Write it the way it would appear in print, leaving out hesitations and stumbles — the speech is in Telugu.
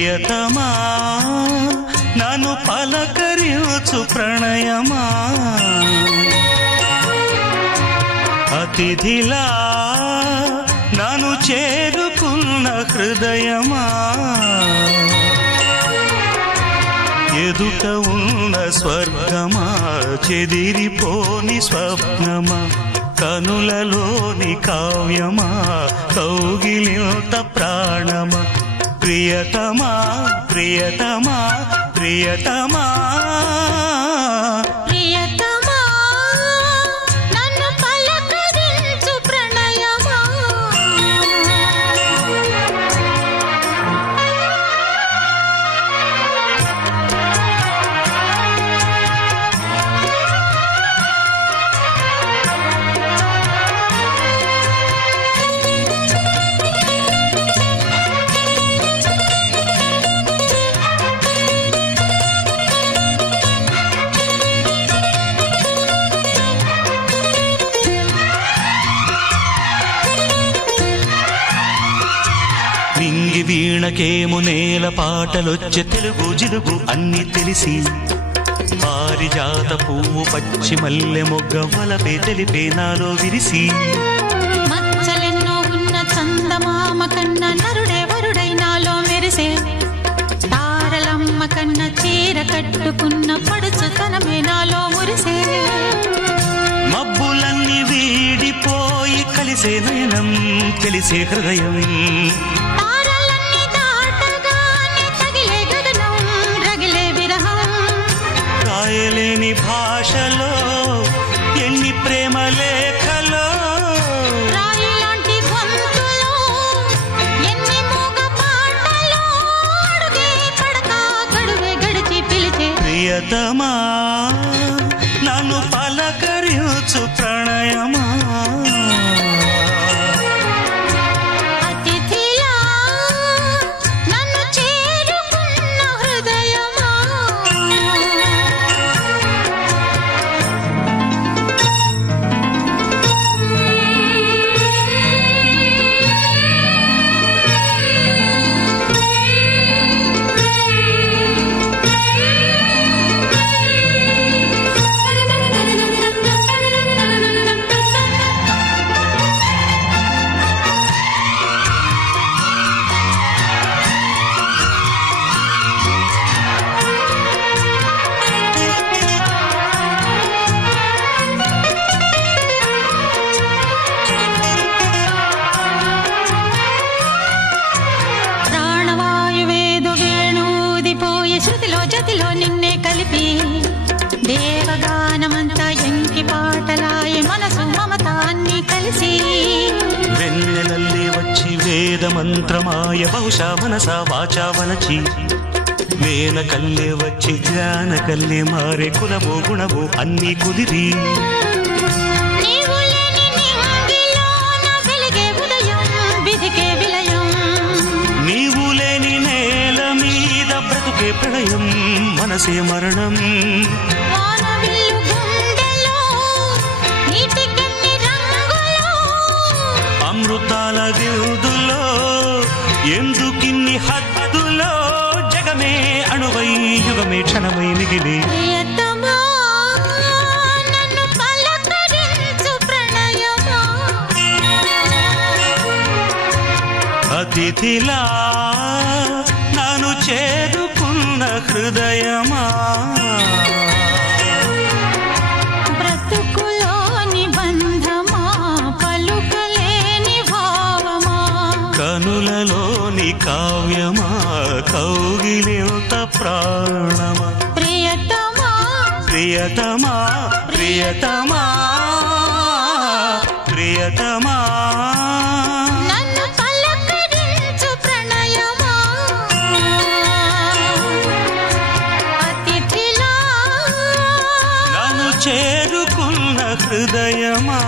ప్రియతమా నన్ను పలకరించు ప్రణయమా అతిథిలా నన్ను చేరుకున్న హృదయమా ఎదుట ఉన్న స్వర్గమా చెదిరిపోని స్వప్నమా కనులలోని కావ్యమా కౌగిలింత ప్రాణమా ప్రియతమా ప్రియతమా ప్రియతమా నింగి వీణకేము నేల పాటలొచ్చే తెలుగు జిలుగు అన్ని తెలిసి పారిజాత పువ్వు పచ్చి మల్లె మొగ్గ వలపే తెలిపే నాలో విరిసి మచ్చలెన్నో ఉన్న చందమామ కన్న నరుడే వరుడై నాలో మెరిసే తారలమ్మ కన్న చీర కట్టుకున్న పడుచుతనమే నాలో మురిసే మబ్బులన్నీ వీడిపోయి కలిసే నయనం తెలిసే హృదయం రాయలేని భాషలో ఎన్ని ప్రేమ లేఖలో రాయిలాంటి గొంతులో ఎన్ని మూగ పాటలో అడుగే పడక గడువే గడిచి పిలిచే ప్రియతమా నన్ను పలకరించు ప్రణయమా అతిథిలా నన్ను చేరుకున్న హృదయమా శృతిలో జతిలో నిన్నే కలిపి దేవగానమంతా ఎంకి పాటలాయే మనసు మమత అన్ని కలిసి వెన్నెలల్లి వచ్చి వేద మంత్రమాయ బహుశా మనస వాచా వలచి వేన కల్లే వచ్చి జ్ఞాన కల్లే మారే కులము గుణము అన్ని కుదిరి నీవు లేని నేల మీద బ్రతుకే ప్రళయం మనసే మరణం అమృతాల విరుదులో ఎందుకిన్ని హద్దులో జగమే అణువై యుగమే క్షణమై మిగిలి అతిథిలా నన్ను చేరుకున్న హృదయమా బ్రతుకులోని బంధమా పలుకలేని భావమా కనులలోని కావ్యమా కౌగిలింత ప్రాణమా ప్రియతమా ప్రియతమా ప్రియతమా ప్రియతమా నన్ను పలకరించు ప్రణయమా అతిథిలా నన్ను చేరుకున్న హృదయమా